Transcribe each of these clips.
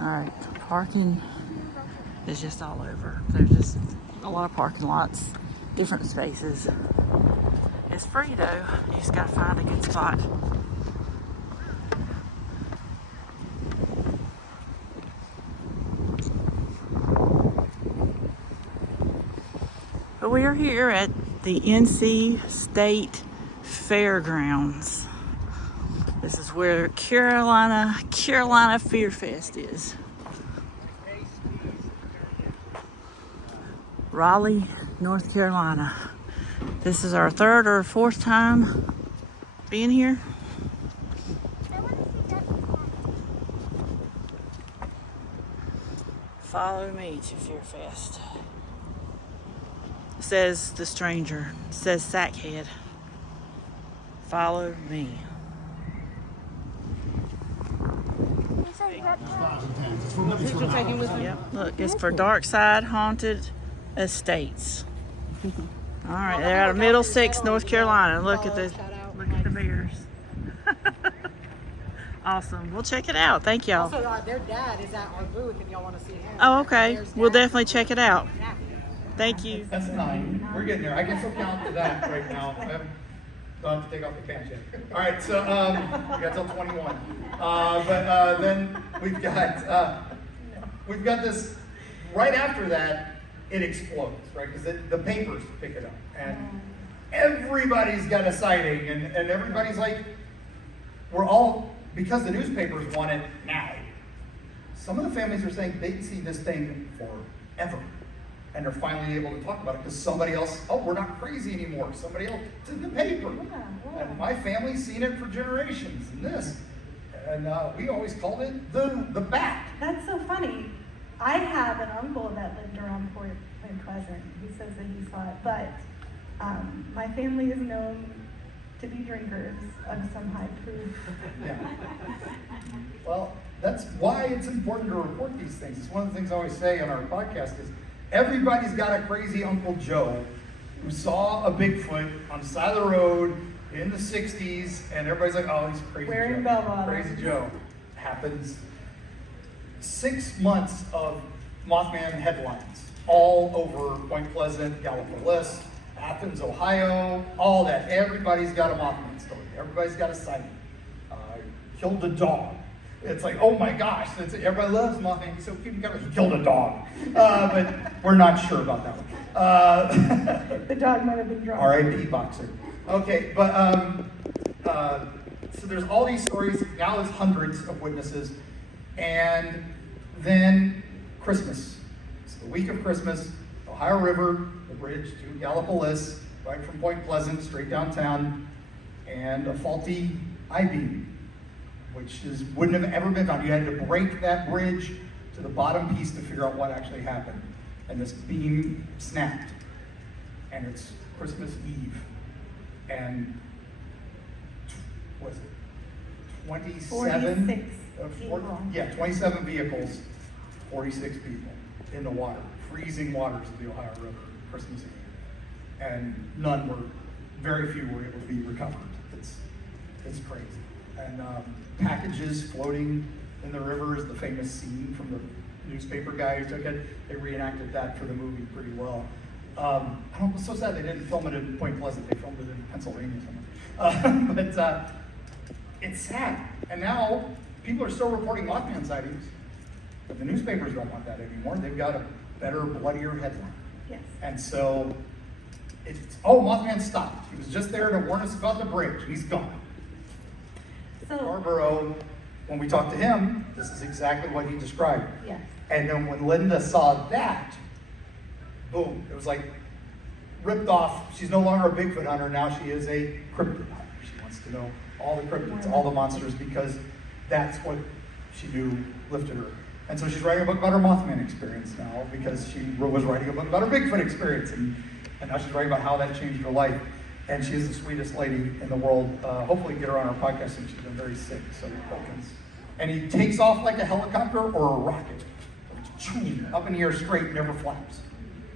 All right, parking is just all over. There's just a lot of parking lots, different spaces. It's free though. You just gotta find a good spot. But we are here at the NC State Fairgrounds. This is where Carolina Fearfest is. Raleigh, North Carolina. This is our third or fourth time being here. Follow me to Fearfest. It says the stranger. It says Sackhead. Follow me. Yep, look, it's for Dark Side Haunted Estates. All right, they're out of Middlesex, North Carolina. Look at the bears. Awesome. We'll check it out. Thank y'all. Also, their dad is at our booth if y'all want to see him. Oh, okay. We'll definitely check it out. Thank you. That's 9. We're getting there. I can still count to that right now. I don't have to take off the pants yet. All right, so we got till 21. But then we've got this. Right after that, it explodes, right? Because the papers pick it up, and everybody's got a sighting, and everybody's like, we're all, because the newspapers want it now. Some of the families are saying they see this thing forever. And they're finally able to talk about it because somebody else, we're not crazy anymore. Somebody else, it's in the paper. Yeah. And my family's seen it for generations and this. And we always called it the bat. That's so funny. I have an uncle that lived around Point Pleasant. He says that he saw it, but my family is known to be drinkers of some high proof. Yeah. Well, that's why it's important to report these things. It's one of the things I always say on our podcast is, everybody's got a crazy Uncle Joe who saw a Bigfoot on the side of the road in the 60s, and everybody's like, oh, he's crazy Wearing Joe. bell-bottoms. Crazy Joe. Happens. 6 months of Mothman headlines all over Point Pleasant, Gallipolis, Athens, Ohio, all that. Everybody's got a Mothman story. Everybody's got a sighting. Killed a dog. It's like, oh my gosh, everybody loves Mothman, so people got he killed a dog. But we're not sure about that one. The dog might have been drunk. R.I.P. Boxer. Okay, but so there's all these stories. Now there's hundreds of witnesses. And then Christmas. It's the week of Christmas. Ohio River, the bridge to Gallipolis, right from Point Pleasant, straight downtown, and a faulty I-beam, which wouldn't have ever been found. You had to break that bridge to the bottom piece to figure out what actually happened. And this beam snapped. And it's Christmas Eve. And was it 27? 46 27 vehicles, 46 people in the water, freezing waters of the Ohio River, Christmas Eve. And very few were able to be recovered. It's crazy. And packages floating in the river is the famous scene from the newspaper guy who took it. They reenacted that for the movie pretty well. It's so sad they didn't film it in Point Pleasant. They filmed it in Pennsylvania somewhere. But it's sad. And now people are still reporting Mothman sightings, but the newspapers don't want that anymore. They've got a better, bloodier headline. Yes. And so Mothman stopped. He was just there to warn us about the bridge. He's gone. Scarborough, when we talked to him, this is exactly what he described. Yes. And then when Linda saw that, boom, it was like ripped off. She's no longer a Bigfoot hunter, now she is a cryptid hunter. She wants to know all the cryptids, all the monsters, because that's what she knew lifted her. And so she's writing a book about her Mothman experience now, because she was writing a book about her Bigfoot experience, and now she's writing about how that changed her life. And she is the sweetest lady in the world. Hopefully get her on our podcast, and she's been very sick, so and he takes off like a helicopter or a rocket. Up in the air straight, never flaps.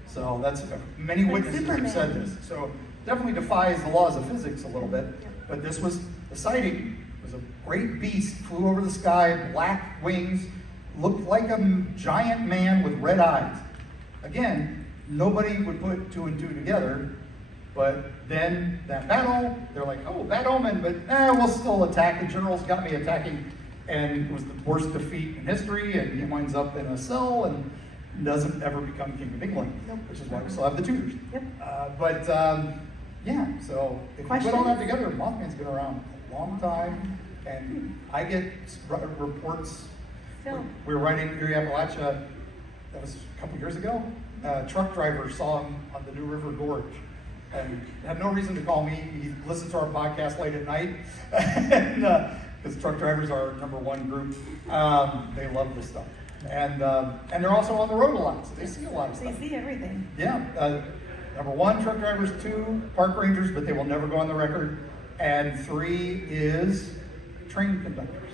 So that's, many witnesses have said this. So definitely defies the laws of physics a little bit. But this was the sighting. It was a great beast, flew over the sky, black wings, looked like a giant man with red eyes. Again, nobody would put 2 and 2 together, but then that battle, they're like, oh, bad omen, but we'll still attack. The general's got me attacking, and it was the worst defeat in history, and he winds up in a cell and doesn't ever become King of England, which is why we still have the Tudors. Yep. Yeah, so if you put all that together, Mothman's been around a long time, and I get reports. Still. We were riding Erie, Appalachia, that was a couple years ago. A truck driver saw him on the New River Gorge and had no reason to call me. He listened to our podcast late at night, because truck drivers are our #1 group. They love this stuff. And they're also on the road a lot, so they see a lot of stuff. They see everything. Yeah. #1, truck drivers. 2, park rangers, but they will never go on the record. And 3 is train conductors,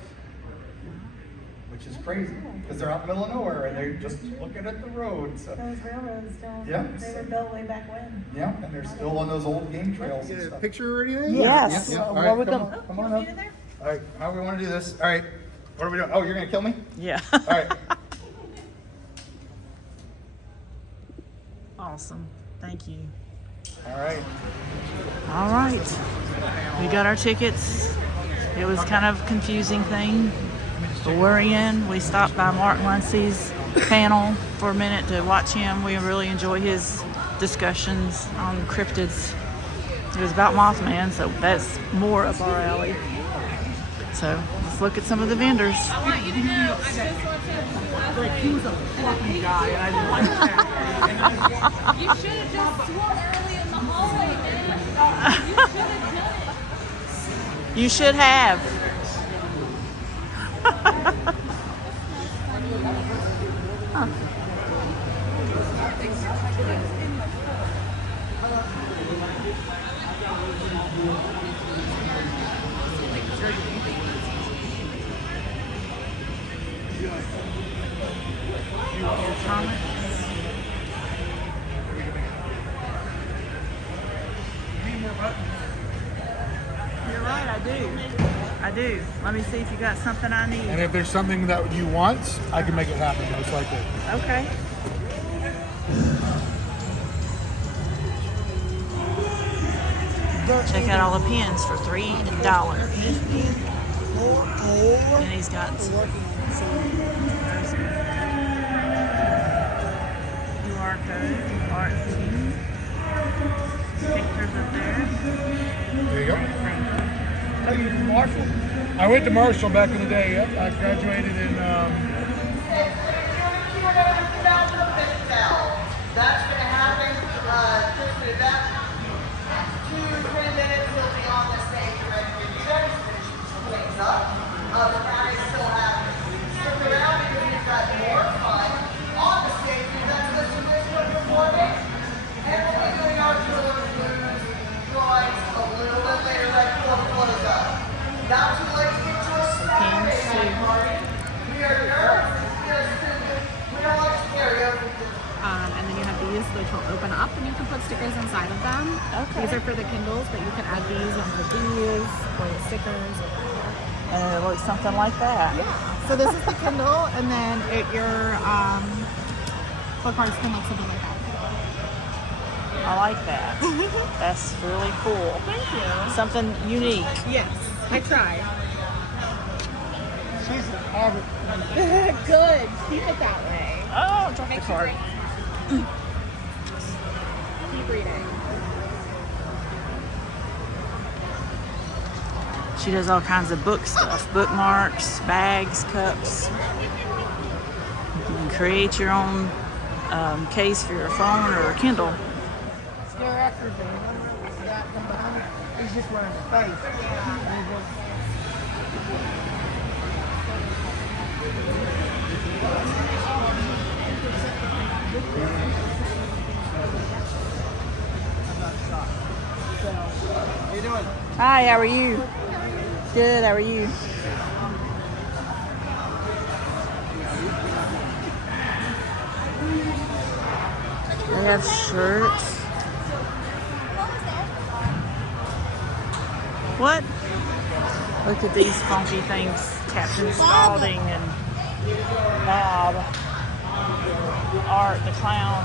which is crazy because they're out in the middle of nowhere and they're just looking at the road. So. Those railroads, Yeah. they were built way back when. Yeah, and they're still on those old game trails. Get And a stuff. picture or anything? Yes. Yeah. All What right, we come gonna- on, come on up. All right, how we want to do this? All right, what are we doing? Oh, you're gonna kill me? Yeah. All right. Awesome. Thank you. All right. All right. We got our tickets. It was kind of a confusing thing, but we're in. We stopped by Mark Muncy's panel for a minute to watch him. We really enjoy his discussions on cryptids. It was about Mothman, so that's more up our alley. So let's look at some of the vendors. I want you to know, I just want to. Like, he was a fluffy guy, and I didn't like that. You should have just swore early in the hallway, man. You should have done it. You should have. Huh. You're right, I do. Let me see if you got something I need. And if there's something that you want, I can make it happen, most likely. Okay. Check out all the pins for $3. And he's got some QR code, art key, pictures up there. There you go. I went to Marshall back in the day. Yep. I graduated in. That's going to happen. Just for that 2-3 minutes, he'll be on the stage ready for you guys. Finishing some things up. The crowd is still happening. Stick around because we've got more fun on the stage. We've got to listen to this one performing. And we'll be doing our Drillers Blues drawings a little bit later, right before we close up. Not too late to get to a Saturday night party. We are nerds. We don't like to carry over. And then you have these which will open up and you can put stickers inside of them. Okay. These are for the Kindles, but you can add these and put these or the stickers. And it looks something like that. Yeah. So this is the Kindle, and then your bookmarks can look something like that. I like that. That's really cool. Thank you. Something unique. Yes, I try. She's Harvard. Good. Keep it that way. Oh, drop the card. Keep reading. She does all kinds of book stuff. Bookmarks, bags, cups. You can create your own case for your phone or a Kindle. He's just wearing a face. How you doing? Hi, how are you? Good, how are you? They have shirts. What? Look at these funky things. Captain Spaulding and Bob, Art the Clown.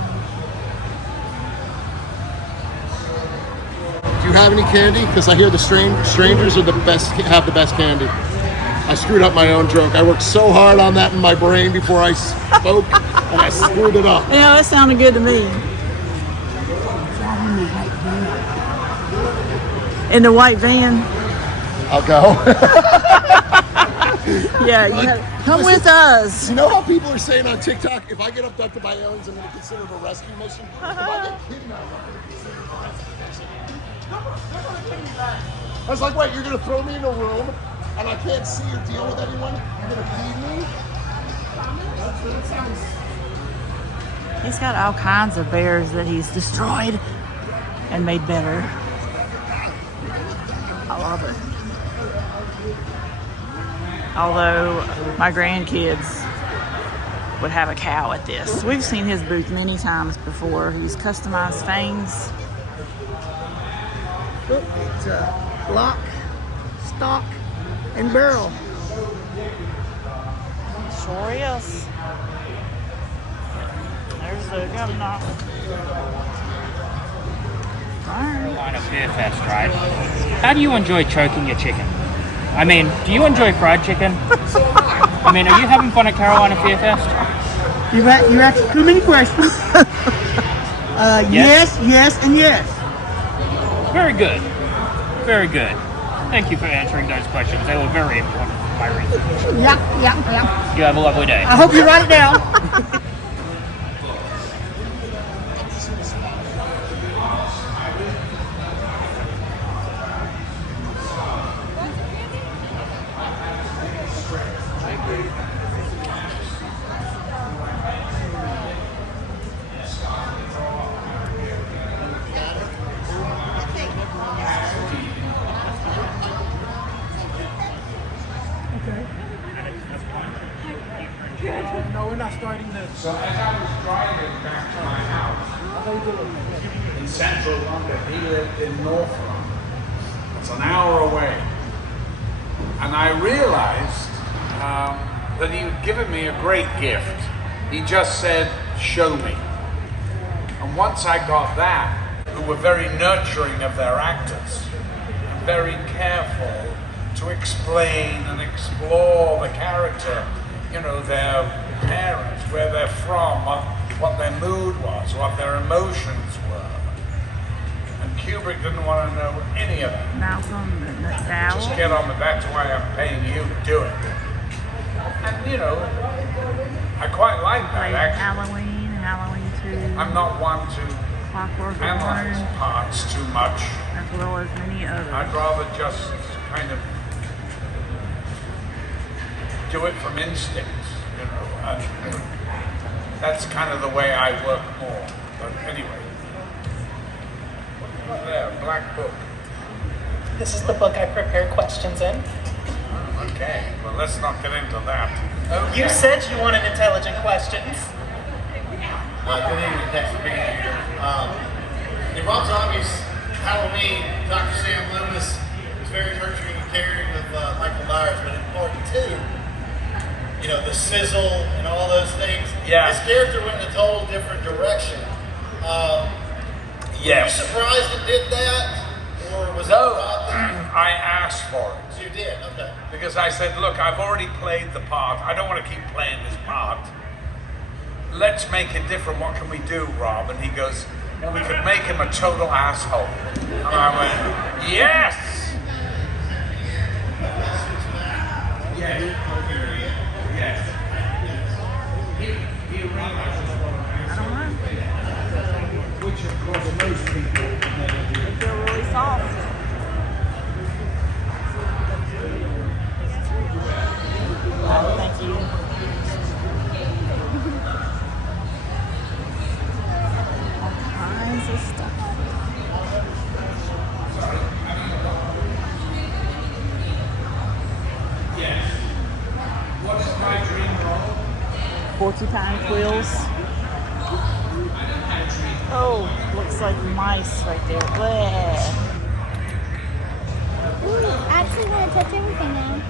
Do you have any candy? Because I hear the strangers are the best, have the best candy. I screwed up my own joke. I worked so hard on that in my brain before I spoke, and I screwed it up. Yeah, that sounded good to me. In the white van. I'll go. Yeah, you come with us. You know how people are saying on TikTok, if I get abducted by aliens, I'm going to consider it a rescue mission? If I get kidnapped, I'm going to consider it a rescue mission. They're going to take me back. I was like, wait, you're going to throw me in a room, and I can't see or deal with anyone? You're going to feed me? That sounds... He's got all kinds of bears that he's destroyed and made better. I love it. Although my grandkids would have a cow at this. We've seen his booth many times before. He's customized fangs. Look, it's lock, stock, and barrel. Sure is. There's the governor. Carolina Fearfest, right? How do you enjoy choking your chicken? I mean, do you enjoy fried chicken? I mean, are you having fun at Carolina Fearfest? You asked too many questions. Yes, yes, and yes. Very good. Very good. Thank you for answering those questions. They were very important for my research. Yeah. You have a lovely day. I hope you write it down. No, we're not starting this. So as I was driving back to my house in central London, he lived in North London. It's an hour away. And I realized that he had given me a great gift. He just said, show me. And once I got that, who were very nurturing of their actors and very careful to explain and explore the character, you know, their parents, where they're from, what their mood was, what their emotions were. And Kubrick didn't want to know any of it. Malcolm McDowell. Just get on with that's why I'm paying you to do it. And you know, I quite like that actually. Halloween 2. I'm not one to Clockwork analyze Orange, parts too much. as well as many others. I'd rather just kind of do it from instinct, you know. That's kind of the way I work more. But anyway, what's there? Black book. This is the book I prepare questions in. Okay, well let's not get into that. Okay. You said you wanted intelligent questions. Good evening, thanks for being here. In Rob Zombie's Halloween, Dr. Sam Loomis was very nurturing and caring of Michael Myers, but in part 2, you know, the sizzle and all those things, his character went in a total different direction. Yes. Were you surprised it did that? Or was No, it I asked for it. You did, okay. Because I said, look, I've already played the part. I don't want to keep playing this part. Let's make it different. What can we do, Rob? And he goes, well, we could make him a total asshole. And I went, yes! Yes. Yes. He realizes what I'm asking. Which, of course, most people never do. They feel really soft. Thank you. All kinds of stuff. Yes. What is my dream role? Porcupine quills. Oh, looks like mice right there. Bleh. Ooh, I actually want to touch everything now.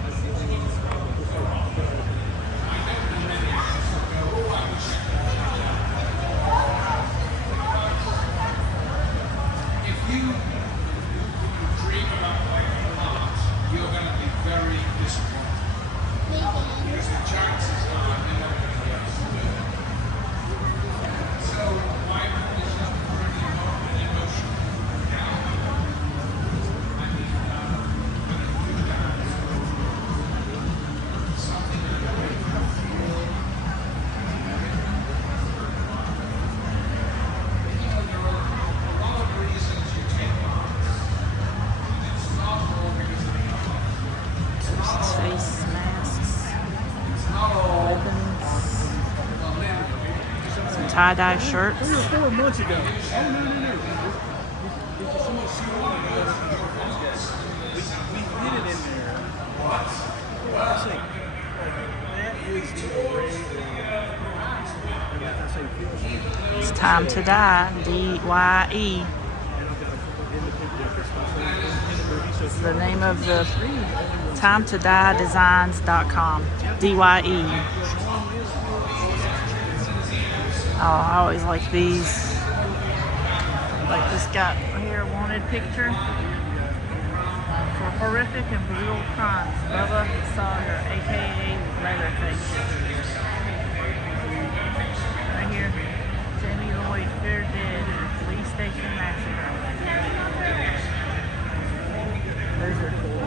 tie-dye shirts. 3 or 4 months ago. Oh, no. Did you see the shoe? We hid it in there. I say, that is the It's time to die. D-Y-E. It's the name of the timetodiedesigns.com. D-Y-E. Oh, I always like these. Like this got here, wanted picture for horrific and brutal crimes. Bubba Sawyer, aka Leatherface. Right here, Jamie Lloyd, fair dead, police station massacre. Those are cool.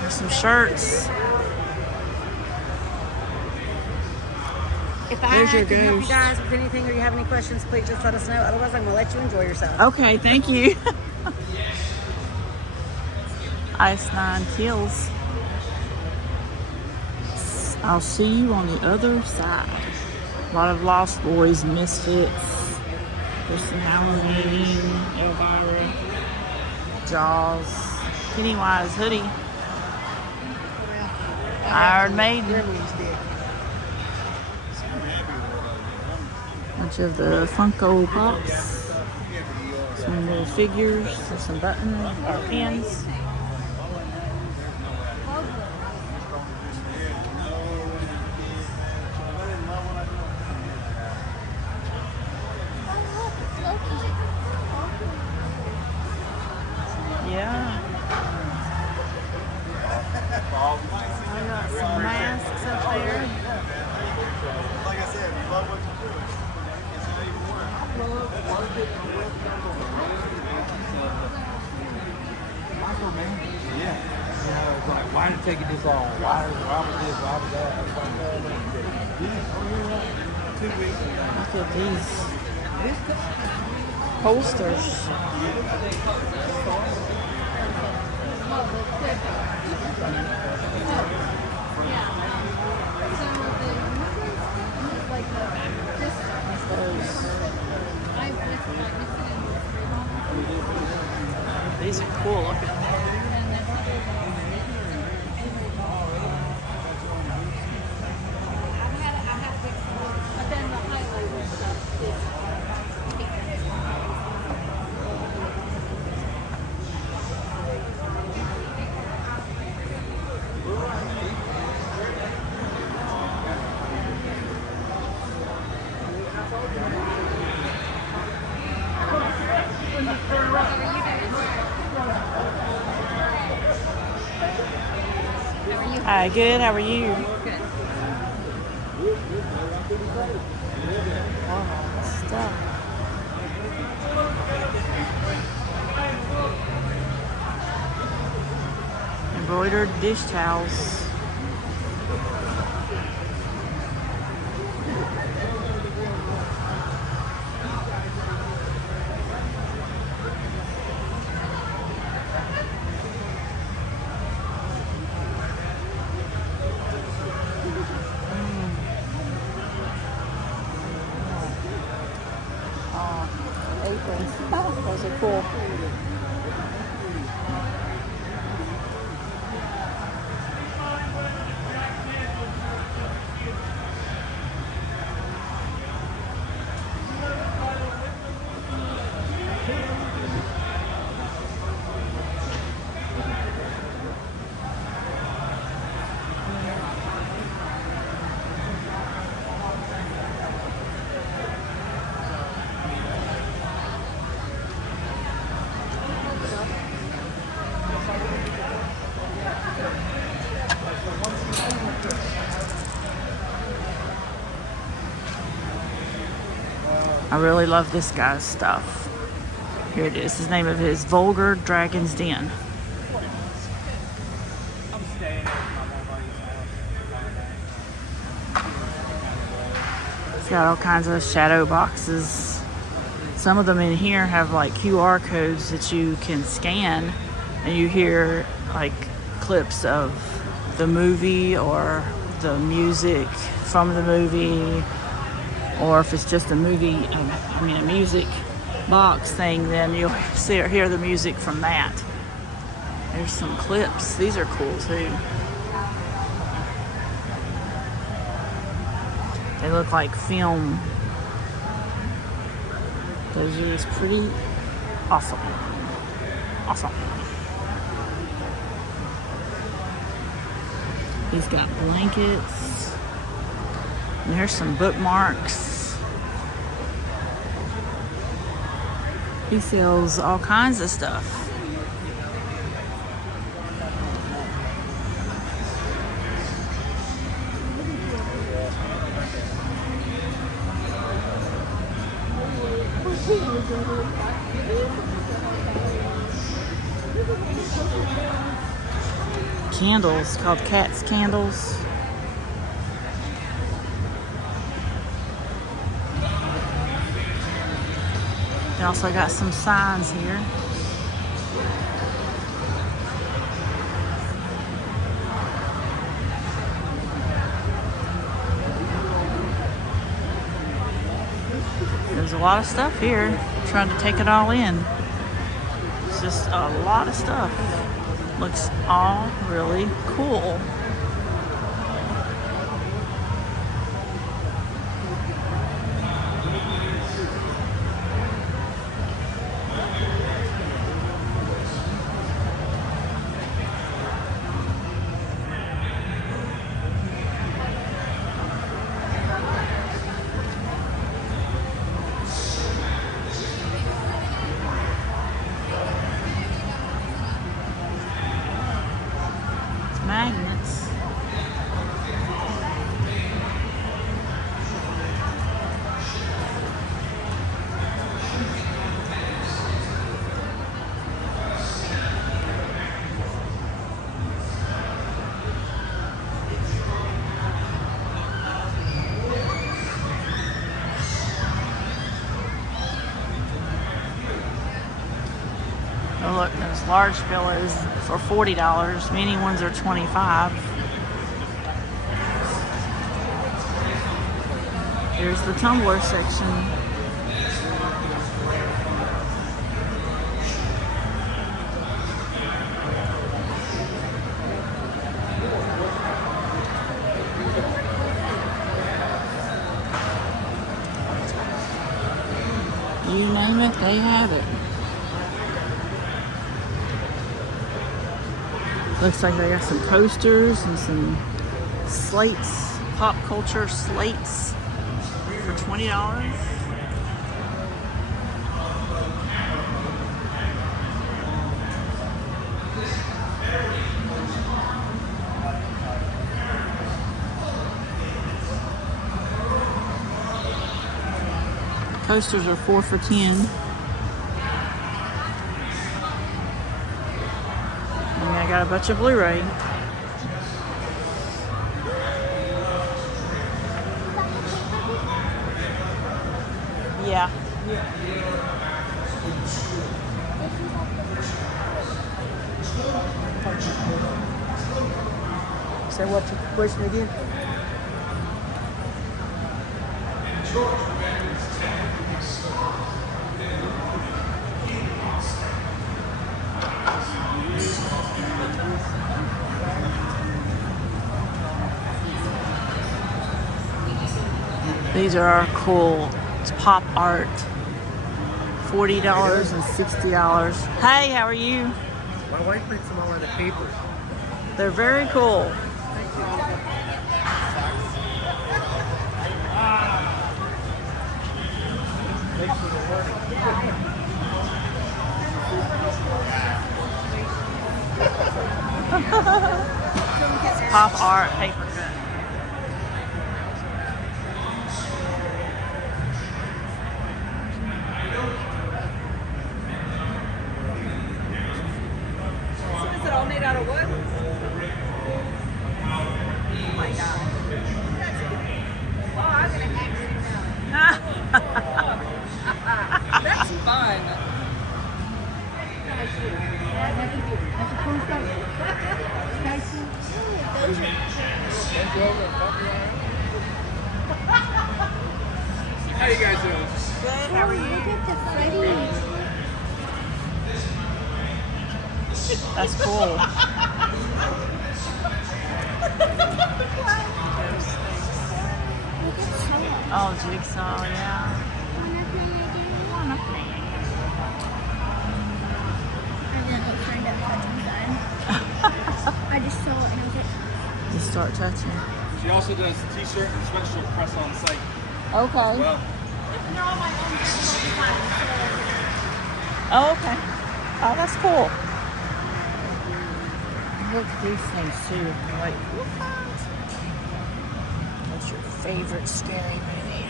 There's some shirts. If I There's your can help you ghost. guys with anything or you have any questions, please just let us know. Otherwise, I'm going to let you enjoy yourself. Okay, thank you. Ice 9 Kills. I'll see you on the other side. A lot of Lost Boys, Misfits. There's some Halloween, Elvira, Jaws, Pennywise hoodie, Iron Maiden. Bunch of the Funko Pops. Some little figures, and some buttons or pins. Yeah. I got some masks up there. Like I said, we love what you do. It's not even work. Yeah. It's like, why did it take this long? Why was this? Why was that? Look at these posters. These are cool looking. Hi, good. How are you? Wow, stuff. Embroidered dish towels. Those are cool. I really love this guy's stuff. Here it is. His name of his Vulgar Dragon's Den. It's got all kinds of shadow boxes. Some of them in here have like QR codes that you can scan and you hear like clips of the movie or the music from the movie, or if it's just a movie, a music box thing, then you'll hear the music from that. There's some clips. These are cool too. They look like film. Those are just pretty awesome. Awesome. He's got blankets. And there's some bookmarks. He sells all kinds of stuff. Candles called Cat's Candles. They also got some signs here. There's a lot of stuff here. I'm trying to take it all in. It's just a lot of stuff. Looks all really cool. Magnets. Oh look, those large pillows for $40. Mini ones are $25. Here's the tumbler section. You name it, they have it. Looks like they got some coasters and some slates, pop culture slates for $20. Coasters are 4 for $10. I got a bunch of Blu-ray. Yeah. So what's your question again? These are cool. It's pop art. $40 and $60. Hey, how are you? My wife prints them all out of paper. They're very cool. Pop art paper cut. Is it all made out of wood? Oh my god. Oh, I'm gonna act now. That's fun. How you guys doing? Good, how are you? That's cool. Oh, jigsaw, yeah. I just saw it and I was like, You start touching. She also does t-shirt and sweatshirt press on site. Okay. Well, Oh, okay. Oh, that's cool. Look at these things too. You're like, what? What's your favorite scary movie?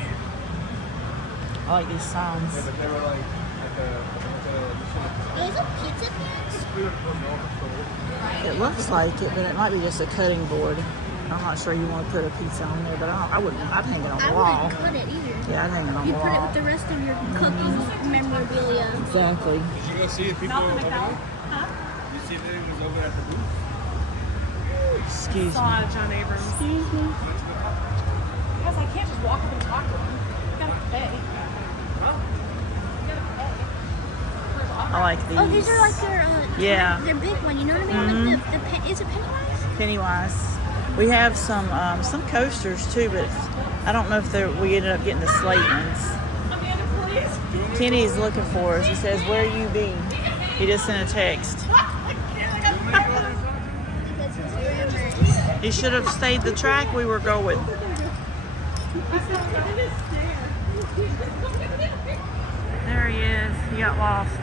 I like these signs. yeah, but they were like is it pizza pants? It looks like it, but it might be just a cutting board. I'm not sure you want to put a pizza on there, but I wouldn't. I'd hang it on the I wall. wouldn't cut it either. Yeah, I'd hang it on You the put it wall. with the rest of your cooking memorabilia. Exactly. Did you go see the people over there? Huh? You see if anyone was over at the booth? Excuse me. Saw Jon Abrahams. Excuse me. Because I can't just walk up and talk to him. You gotta pay. I like these. Oh, these are like their Yeah. their big one. You know what I mean? Like is it Pennywise? Pennywise. We have some coasters too, but I don't know if we ended up getting the slate ones. Amanda, please. Kenny's looking for us. He says, "Where you be?" He just sent a text. He should have stayed the track we were going. There he is. He got lost.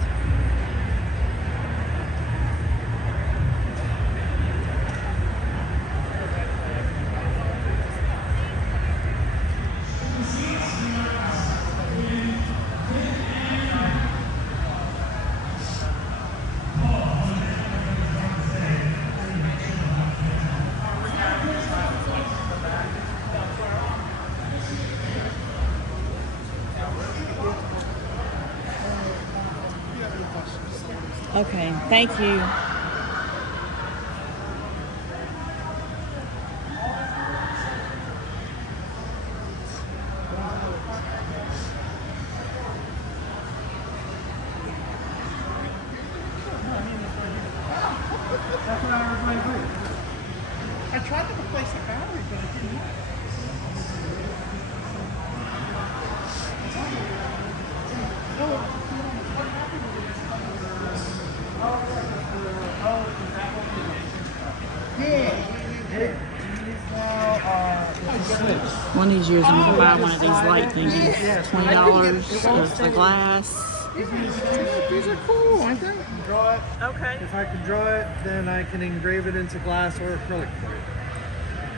Okay, thank you. I tried to replace the battery, but it didn't work. One of these years I'm gonna buy one of these light thingies. $20 for the glass. These are cool, aren't they? Draw it. Okay. If I can draw it, then I can engrave it into glass or acrylic for you.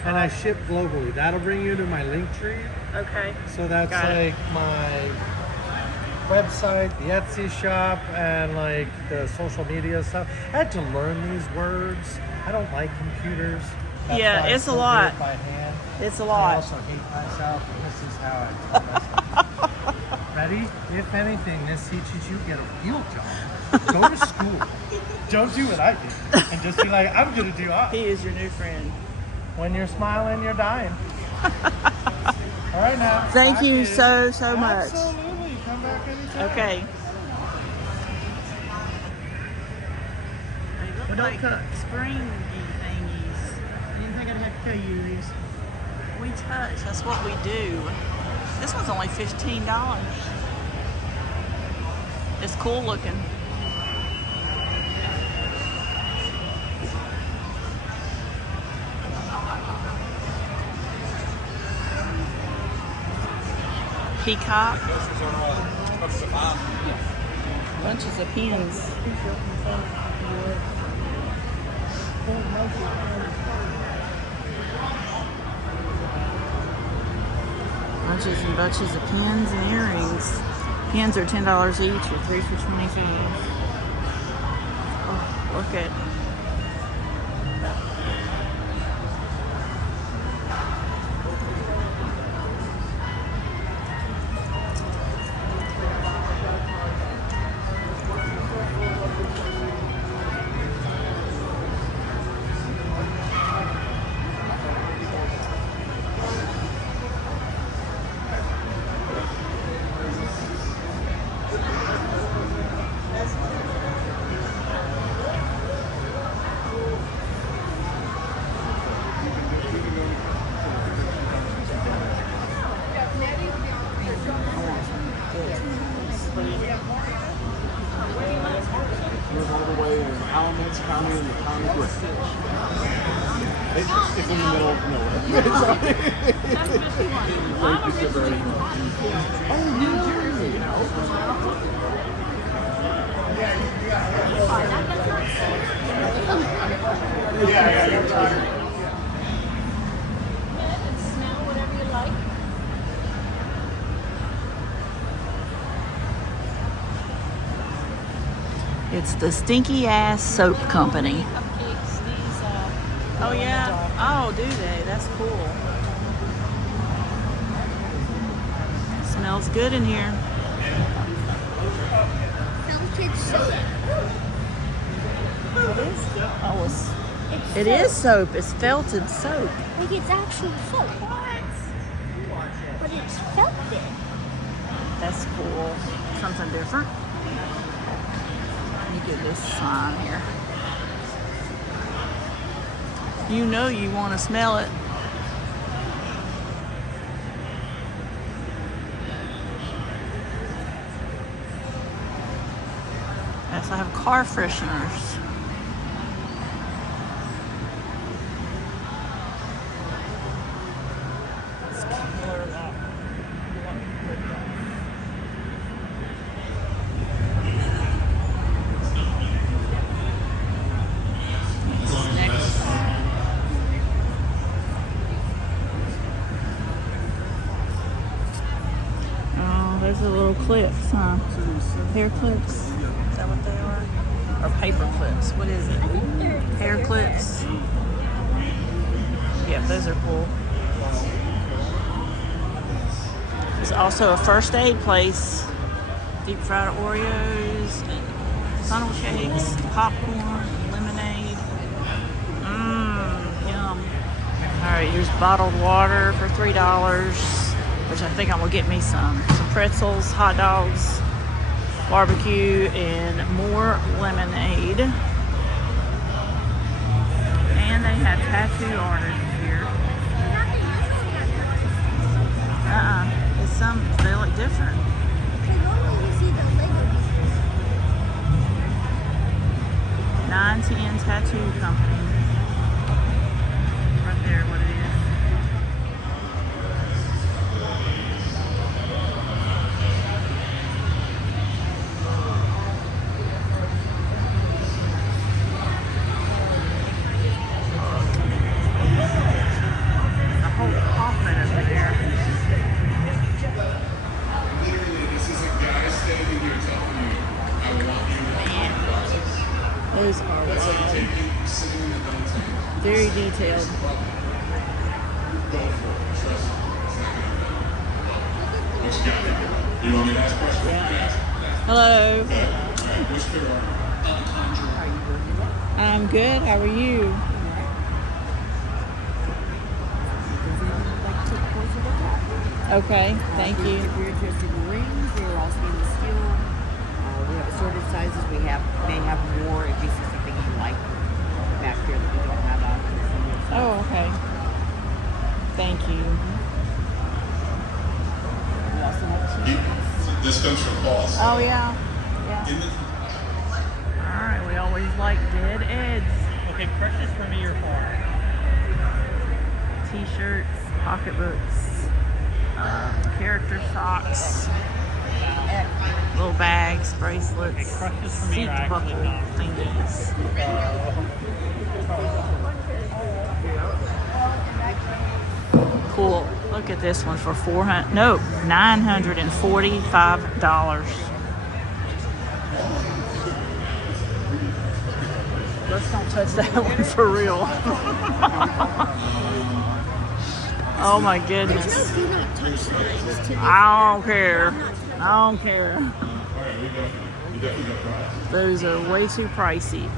And I ship globally. That'll bring you to my link tree. Okay. So that's Got it. like my website, the Etsy shop, and like the social media stuff. I had to learn these words. I don't like computers. That's Yeah, why I it's a still do lot. it by hand. It's a I lot. also hate myself, and this is how I do myself. Ready? If anything, this teaches you get a real job. Go to school. Don't do what I did. And just be like, I'm going to do art. He is your new friend. When you're smiling, you're dying. All right now. Thank you I did. so much. Absolutely. Come back anytime. Okay. They look like springy thingies. I didn't think I'd have to tell you these. We touch. That's what we do. This one's only $15. It's cool looking. Peacock. Bunches of pins. Bunches and bunches of pins and earrings. Pins are $10 each, or 3 for $25. Oh, look at. Alamance County and the town of Griffin. It's in the middle of nowhere. Thank you so very much. Oh, New Jersey, you know. Yeah, you're tired. And smell whatever you like. It's the Stinky Ass Soap Company. Cupcakes, these, Oh yeah? Oh, do they? That's cool. Smells good in here. Felted soap. Oh, it is soap. It's felted soap. Like it's actual soap. What? But it's felted. That's cool. Something different. Let me get this sign here. You know you want to smell it. Yes, I have car fresheners. Let's color it out. Next. Oh, those are little clips, huh? Hair clips. Is that what they are? Or paper clips? What is it? Hair clips. Yep, those are cool. There's also a first aid place. Deep fried Oreos, funnel cakes, popcorn, lemonade. Yum. Alright, here's bottled water for $3, which I think I'm gonna get me some. Some pretzels, hot dogs, barbecue, and more lemonade. And they have tattoo artists here. They look different. Because normally you see the Lego. 910 Tattoo Company. Right there, what it is. The whole coffin over there. Literally, this is a guy standing here telling you, I want you to have process. Those are That's like taking, sitting in the dump tank. very detailed. Go for it. Trust me. It's not gonna happen. What you got there? You want me to ask questions? Hello. Alright, which figure are you? I'm good. How are you? Okay, thank you. If you're interested in rings, they're all stainless steel. We have assorted sizes. We may have more if you see something you like back here that we don't have out here. Oh, okay. Thank you. We also have cheese. This comes from Paul. Oh, yeah. Yeah. All right, we always like dead eds. Okay, purchase for me or for? T-shirts, pocketbooks, character socks, little bags, bracelets, seat buckle thingies. Cool. Look at this one for $945. Let's don't touch that one for real. Oh my goodness. I don't care. I don't care. Those are way too pricey.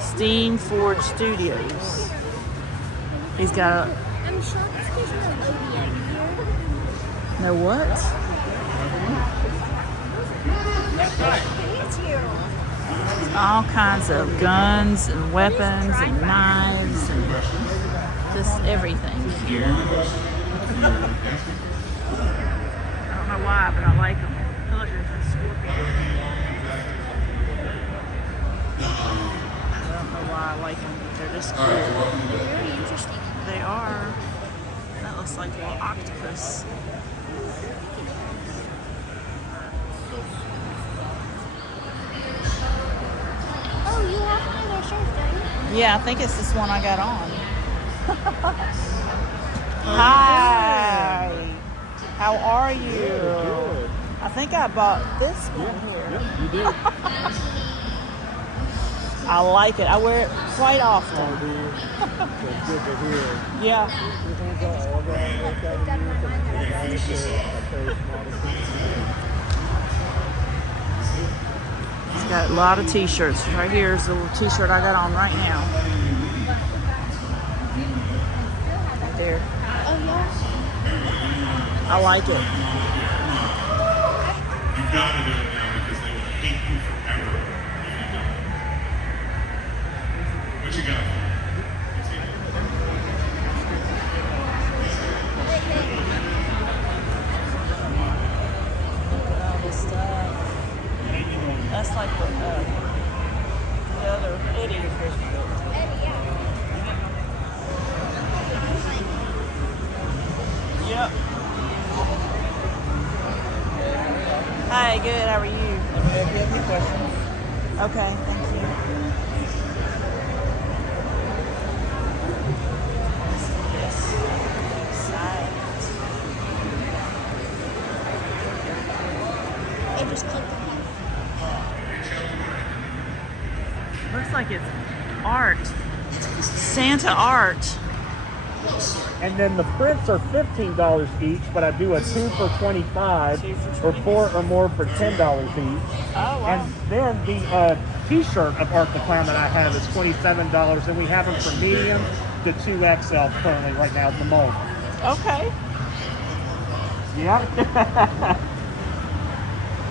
Steam Forge Studios. He's got a... I'm shocked there's no Zodiac here. No what? It's you. All kinds of guns and weapons and knives and just everything here. I don't know why, but I like them. Look, there's a scorpion. why I like them. They're just cool. They're very interesting. They are. That looks like a little octopus. Oh, you have one of their shirts, don't you? Yeah, I think it's this one I got on. Hi. How are you? Good. I think I bought this one here. Yep, you did. I like it. I wear it quite often. Oh, dear. That's good to hear. Yeah. It's got a lot of t-shirts. Right here is the little t-shirt I got on right now. Right there. Oh, yeah. I like it. You gotta do it now because they will hate you forever if you don't. What you got? All this stuff. That's like the other Eddie. Yep. Hi, good. How are you? Let me know if you have any questions. Okay, thank you. They just click the pen. Looks like it's art. Santa art. And then the prints are $15 each, but I do a 2 for $25 or 4 or more for $10 each. Oh, wow. And then the t-shirt of Art the Clown that I have is $27, and we have them from medium to 2XL currently right now at the moment. Okay. Yeah.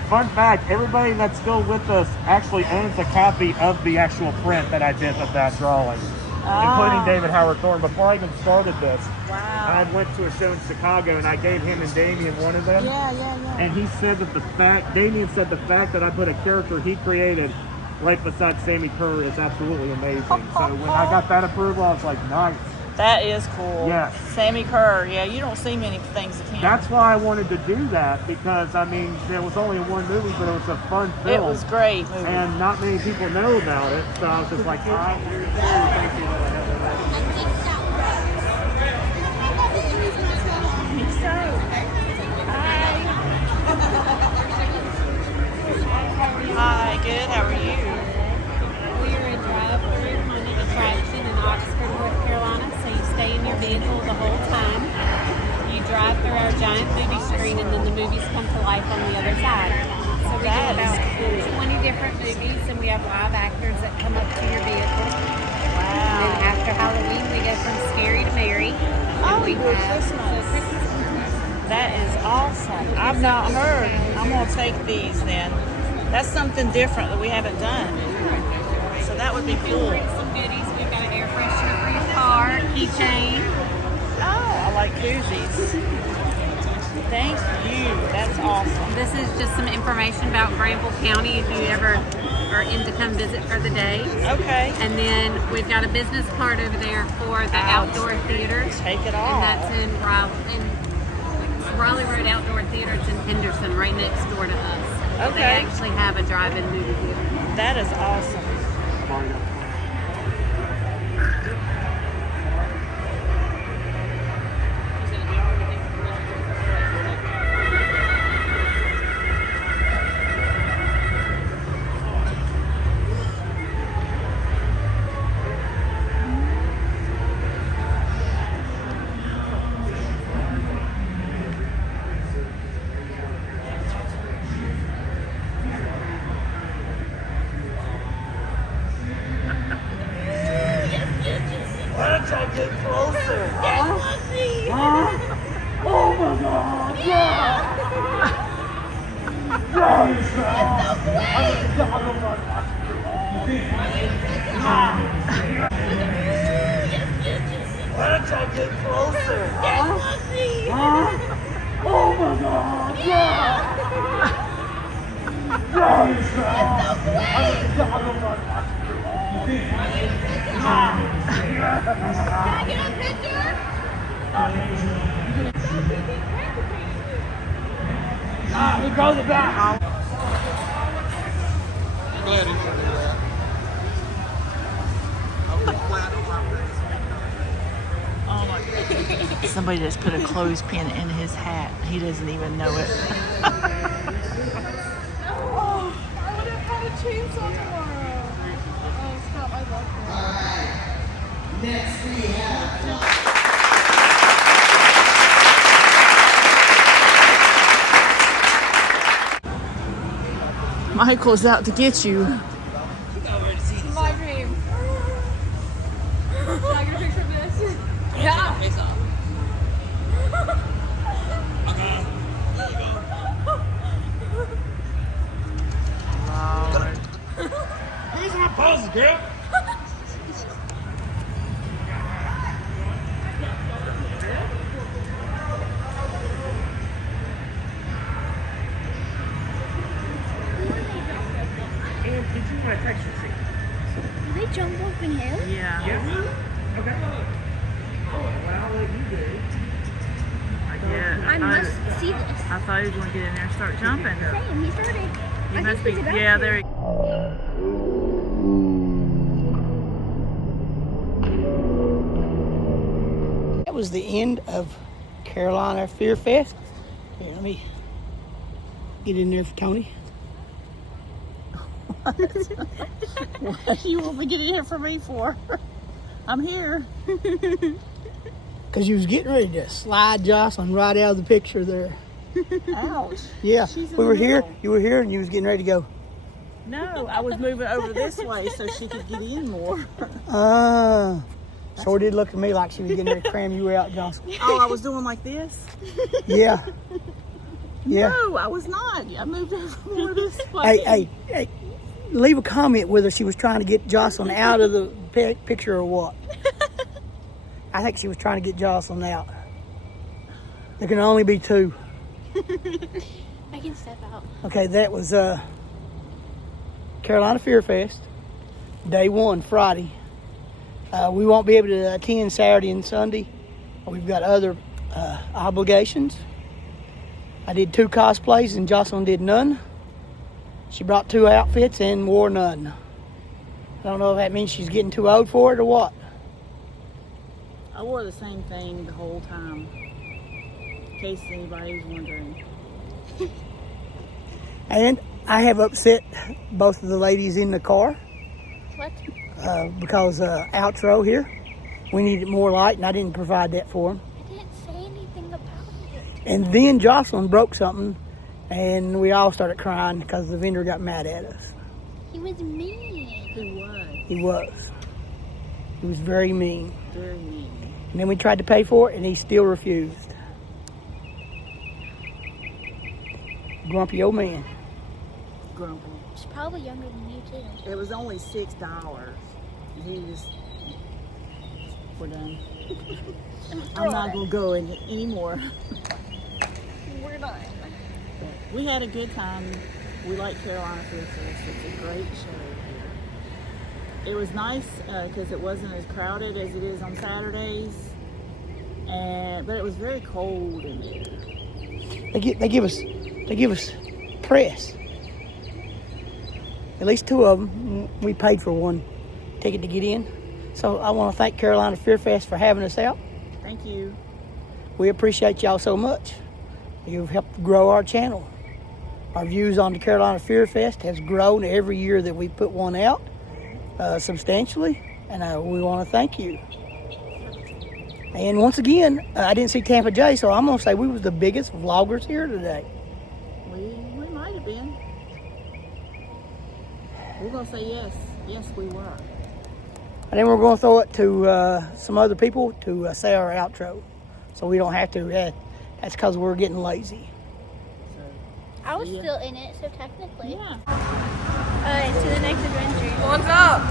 Fun fact, everybody that's still with us actually owns a copy of the actual print that I did of that drawing. Including David Howard Thorne. Before I even started this, I went to a show in Chicago and I gave him and Damien one of them. Yeah. And he said that Damien said the fact that I put a character he created right beside Sammy Kerr is absolutely amazing. So when I got that approval, I was like, nice. That is cool. Yes. Sammy Kerr. Yeah, you don't see many things of him. That's why I wanted to do that, because I mean, there was only one movie, but it was a fun film. It was great movie. And not many people know about it, so I was just like, all right, here's thank you. Hi, good. How are you? We are a drive-through haunted attraction in Oxford, North Carolina, so you stay in your vehicle the whole time. You drive through our giant movie screen, and then the movies come to life on the other side. So we do about 20 different movies, and we have live actors that come up to your vehicle. Wow. And then after Halloween, we go from scary to merry. And we have Christmas. That is awesome. I've not heard. I'm going to take these then. That's something different that we haven't done. So that would be cool. Bring some goodies. We've got an air freshener for your car, keychain. Oh, I like koozies. Thank you. That's awesome. This is just some information about Granville County if you ever are in to come visit for the day. Okay. And then we've got a business card over there for the outdoor theater. Take it off. And that's in Raleigh Road Outdoor Theater. It's in Henderson, right next door to us. Okay. They actually have a drive-in movie theater. That is awesome. Follow the back. Glad he didn't do that. Oh my God. Somebody just put a clothespin in his hat. He doesn't even know it. Oh, I would have had a chainsaw tomorrow. Oh, stop. I love her. All right. Next we have. Michael's out to get you. My dream. Can I get a picture of this? Yeah. Face off. Lord. Where's my poses, girl? And did you want a texture seat? Do they jump up in here? Yeah. Yes. Okay. Oh, well, I'll let you do it. Yeah. I must see this. I thought he was going to get in there and start jumping. Same, he started. He I must be. think he's about Yeah, to. there he That was the end of Carolina Fearfest. Here, let me get in there for Tony. What do you want me to get in here for me for? I'm here. Because you was getting ready to slide Jocelyn right out of the picture there. Ouch. Yeah, She's in we were the here, middle. you were here, and you was getting ready to go. No, I was moving over this way so she could get in more. Sure did look at me like she was getting ready to cram you out, Jocelyn. Oh, I was doing like this? Yeah. Yeah. No, I was not. I moved over more this way. Hey, leave a comment whether she was trying to get Jocelyn out of the picture or what. I think she was trying to get Jocelyn out. There can only be two. I can step out. Okay, that was Carolina Fearfest, day one, Friday. We won't be able to attend Saturday and Sunday. We've got other obligations. I did 2 cosplays and Jocelyn did none. She brought 2 outfits and wore none. I don't know if that means she's getting too old for it or what. I wore the same thing the whole time, in case anybody was wondering. And I have upset both of the ladies in the car. What? Because outro here, we needed more light and I didn't provide that for them. I didn't say anything about it. And then Jocelyn broke something and we all started crying because the vendor got mad at us. He was mean. He was. He was. He was very mean. Very mean. And then we tried to pay for it and he still refused. Grumpy old man. Grumpy. She's probably younger than you too. It was only $6. He just, we're done. I'm not going to go in anymore. We're not. We had a good time. We like Carolina Fearfest. It's a great show here. It was nice because it wasn't as crowded as it is on Saturdays, but it was very cold in there. They give us press. At least 2 of them. We paid for 1 ticket to get in. So I want to thank Carolina Fearfest for having us out. Thank you. We appreciate y'all so much. You've helped grow our channel. Our views on the Carolina Fearfest has grown every year that we put one out substantially, and we want to thank you. And once again, I didn't see Tampa J, so I'm going to say we was the biggest vloggers here today. We might have been. We're going to say yes. Yes, we were. And then we're going to throw it to some other people to say our outro, so we don't have to. That's because we're getting lazy. I was still in it, so technically. Yeah. To the next adventure. What's up?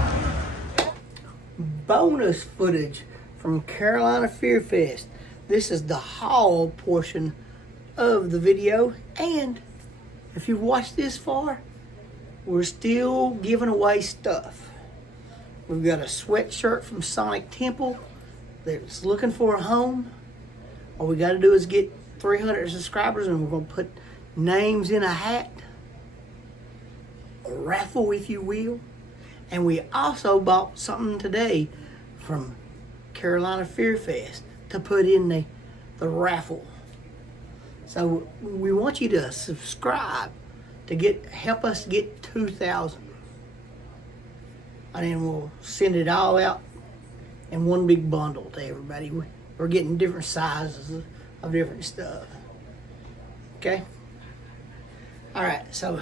Bonus footage from Carolina Fearfest. This is the haul portion of the video, and if you've watched this far, we're still giving away stuff. We've got a sweatshirt from Sonic Temple that's looking for a home. All we got to do is get 300 subscribers, and we're going to put names in a hat, a raffle, if you will. And we also bought something today from Carolina Fearfest to put in the raffle. So we want you to subscribe to help us get 2,000. And then we'll send it all out in one big bundle to everybody. We're getting different sizes of different stuff. Okay? All right, so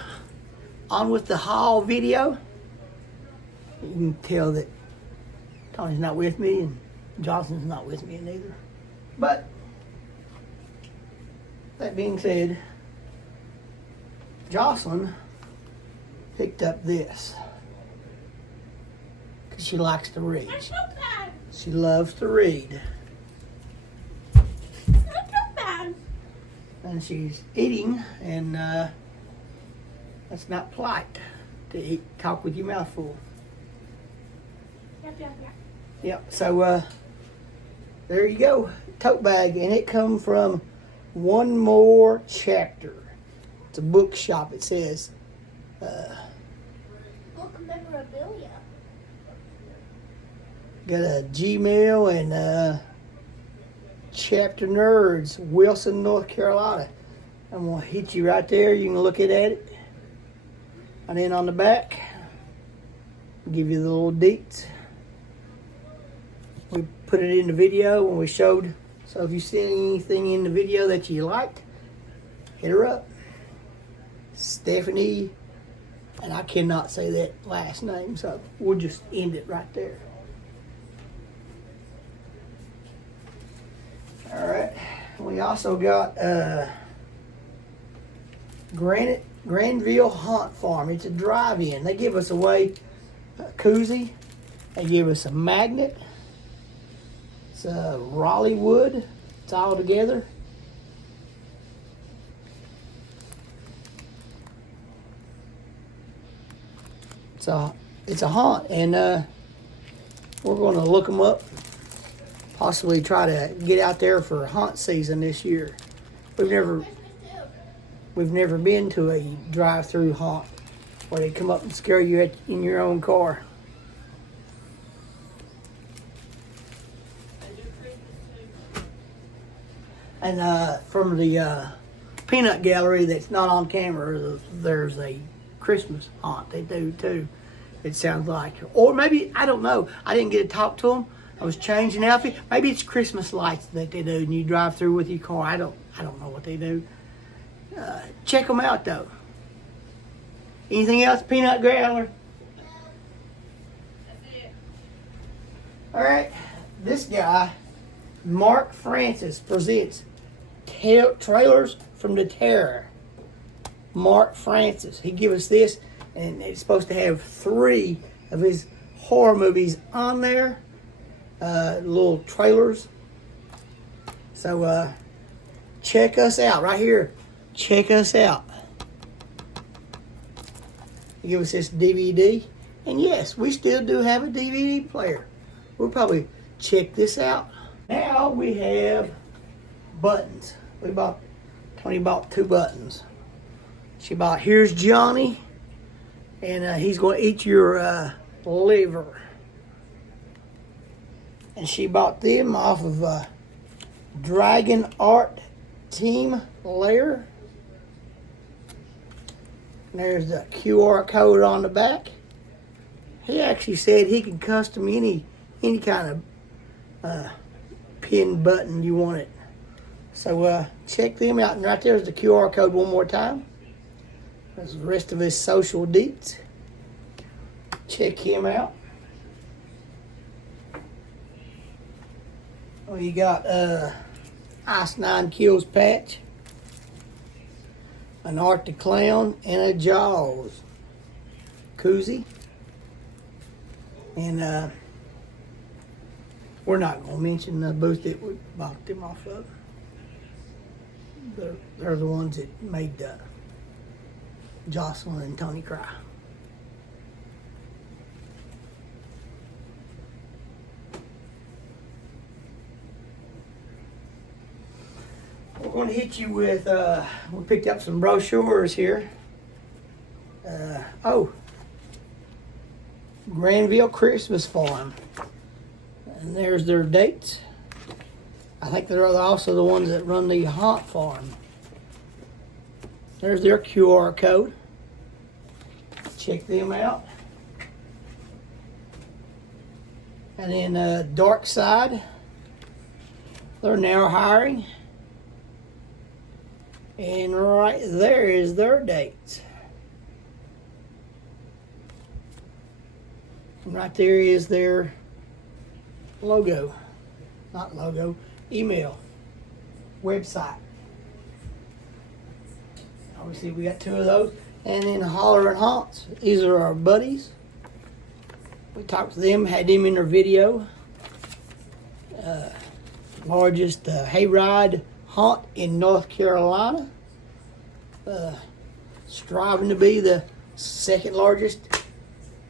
on with the haul video. You can tell that Tony's not with me and Johnson's not with me neither. But that being said, Jocelyn picked up this because she likes to read. She loves to read. And she's eating, and that's not polite to talk with your mouth full. Yep, so there you go, tote bag, and it come from One More Chapter. It's a bookshop, it says. Book memorabilia. Got a Gmail and Chapter Nerds, Wilson, North Carolina. I'm gonna hit you right there, you can look at it. And then on the back, give you the little deets. We put it in the video when we showed. So if you see anything in the video that you liked, hit her up. Stephanie, and I cannot say that last name, so we'll just end it right there. All right, we also got Granville Haunt Farm. It's a drive-in. They give us away a koozie. They give us a magnet. It's a Raleigh wood. It's all together. It's a haunt, and we're going to look them up. Possibly try to get out there for haunt season this year. We've never been to a drive-through haunt where they come up and scare you in your own car. And from the peanut gallery that's not on camera, there's a Christmas haunt they do too. It sounds like, or maybe, I don't know. I didn't get to talk to them. I was changing outfit. Maybe it's Christmas lights that they do, and you drive through with your car. I don't know what they do. Check them out though. Anything else, Peanut Growler? That's it. All right, this guy, Mark Francis, presents Trailers from the Terror. Mark Francis, he gave us this, and it's supposed to have 3 of his horror movies on there. Little trailers. So check us out right here. Check us out. He gave us this DVD, and yes, we still do have a DVD player. We'll probably check this out. Now we have buttons. Tony bought 2 buttons. She bought Here's Johnny, and he's going to eat your liver. And she bought them off of Dragon Art Team Layer. And there's the QR code on the back. He actually said he could custom any kind of pin button you want it. So check them out. And right there's the QR code one more time. There's the rest of his social deets. Check him out. Well, you got Ice 9 Kills patch, an Art the Clown, and a Jaws koozie. And we're not going to mention the booth that we bought them off of. They're the ones that made Jocelyn and Tony cry. going to hit you with, we picked up some brochures here. Granville Christmas Farm. And there's their dates. I think they're also the ones that run the Haunt Farm. There's their QR code. Check them out. And then Dark Side. They're now hiring. And right there is their dates. And right there is their logo. Not logo, email, website. Obviously we got 2 of those. And then Holler and Haunts. These are our buddies. We talked to them, had them in their video. Largest hayride haunt in North Carolina. Striving to be the 2nd largest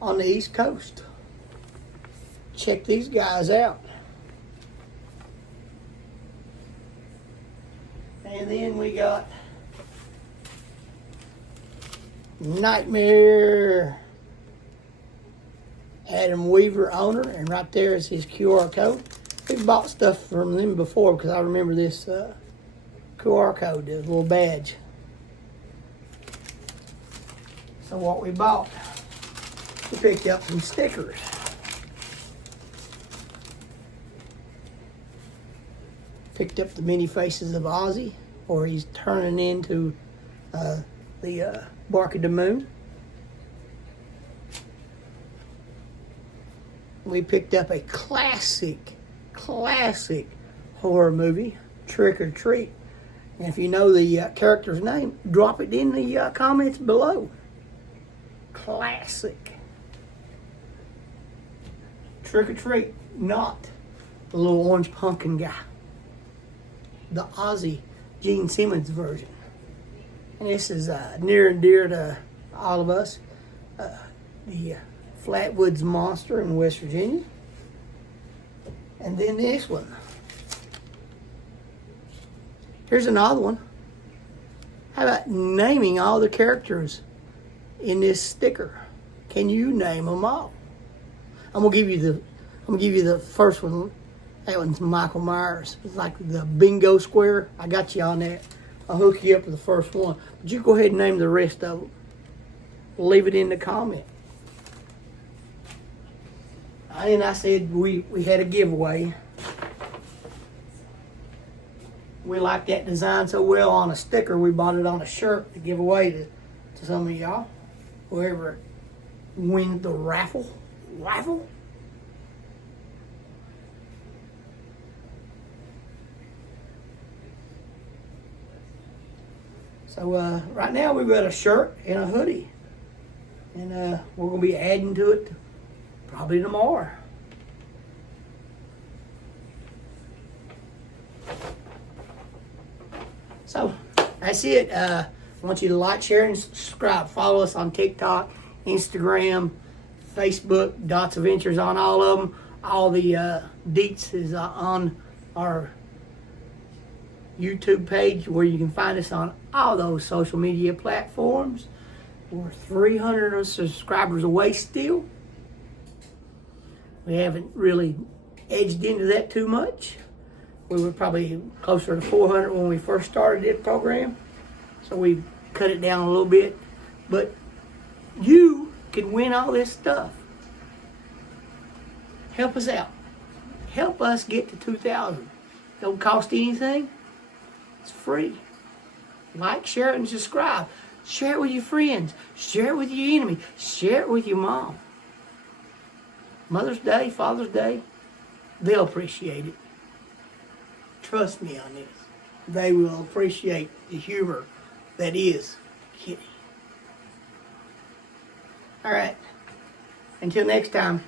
on the East Coast. Check these guys out. And then we got Nightmare Adam Weaver, owner, and right there is his QR code. We've bought stuff from them before because I remember this QR code, this little badge. So what we bought, we picked up some stickers. Picked up the many faces of Ozzy, or he's turning into the Bark of the Moon. We picked up a classic horror movie, Trick or Treat. And if you know the character's name, drop it in the comments below. Classic. Trick or Treat, not the little orange pumpkin guy. The Ozzy Gene Simmons version. And this is near and dear to all of us. The Flatwoods Monster in West Virginia. And then this one. Here's another one. How about naming all the characters in this sticker? Can you name them all? I'm gonna give you the first one. That one's Michael Myers. It's like the bingo square. I got you on that. I'll hook you up with the first one. But you go ahead and name the rest of them. Leave it in the comment. And I said we had a giveaway. We liked that design so well on a sticker, we bought it on a shirt to give away to some of y'all. Whoever wins the raffle. So right now we've got a shirt and a hoodie. And we're going to be adding to it probably tomorrow. So that's it. I want you to like, share, and subscribe. Follow us on TikTok, Instagram, Facebook, Dots Adventures on all of them. All the deets is on our YouTube page where you can find us on all those social media platforms. We're 300 subscribers away still. We haven't really edged into that too much. We were probably closer to 400 when we first started this program. So we cut it down a little bit. But you can win all this stuff. Help us out. Help us get to 2,000. Don't cost anything. It's free. Like, share it, and subscribe. Share it with your friends. Share it with your enemy. Share it with your mom. Mother's Day, Father's Day, they'll appreciate it. Trust me on this. They will appreciate the humor that is Kitty. All right. Until next time.